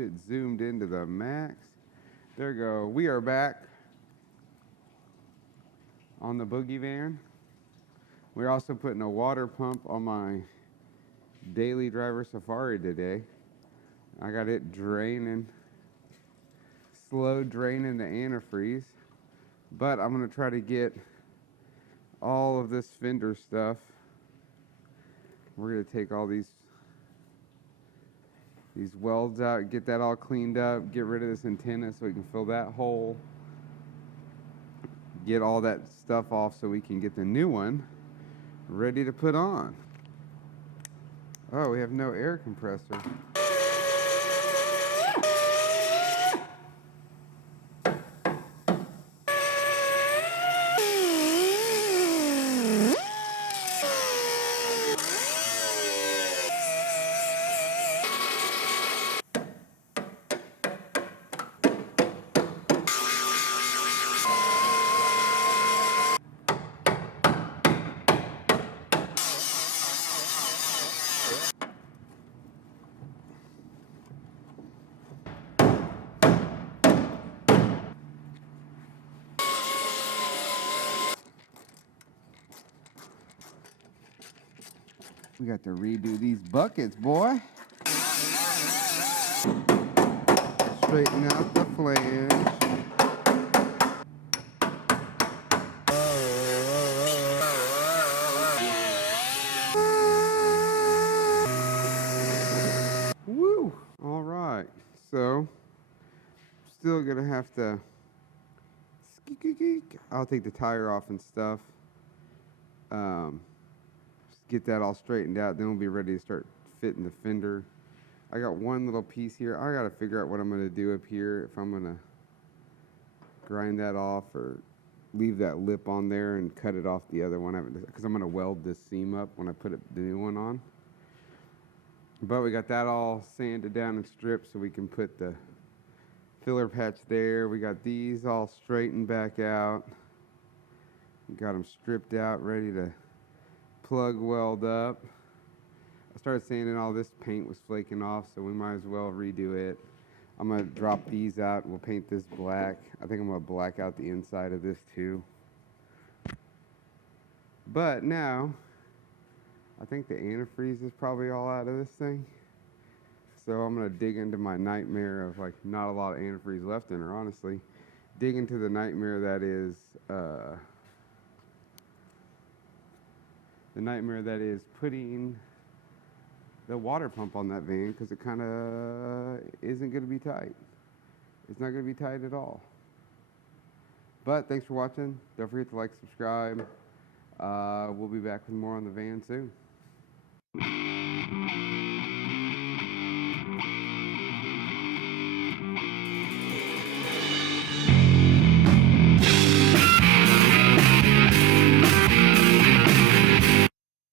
shit zoomed into the max. There we go. We are back on the boogie van. We're also putting a water pump on my daily driver Safari today. I got it draining, slow draining the antifreeze. But I'm going to try to get all of this fender stuff. We're going to take all these welds out, get that all cleaned up, get rid of this antenna so we can fill that hole. Get all that stuff off so we can get the new one ready to put on. Oh, we have no air compressor. We got to redo these buckets, boy. Straighten out the flange. Woo! All right. So, still gonna have to. I'll take the tire off and stuff. Get that all straightened out, then we'll be ready to start fitting the fender. I got one little piece here. I gotta figure out what I'm gonna do up here, if I'm gonna grind that off or leave that lip on there and cut it off the other one, because I'm gonna weld this seam up when I put the new one on. But we got that all sanded down and stripped so we can put the filler patch there. We got these all straightened back out. We got them stripped out, ready to plug weld up. I started sanding, all this paint was flaking off, so we might as well redo it. I'm gonna drop these out. We'll paint this black. I think I'm gonna black out the inside of this too. But now, I think the antifreeze is probably all out of this thing. So I'm gonna dig into my nightmare of like not a lot of antifreeze left in her, honestly. Dig into the nightmare that is putting the water pump on that van, because it kind of isn't going to be tight. It's not going to be tight at all. But thanks for watching. Don't forget to like, subscribe. We'll be back with more on the van soon.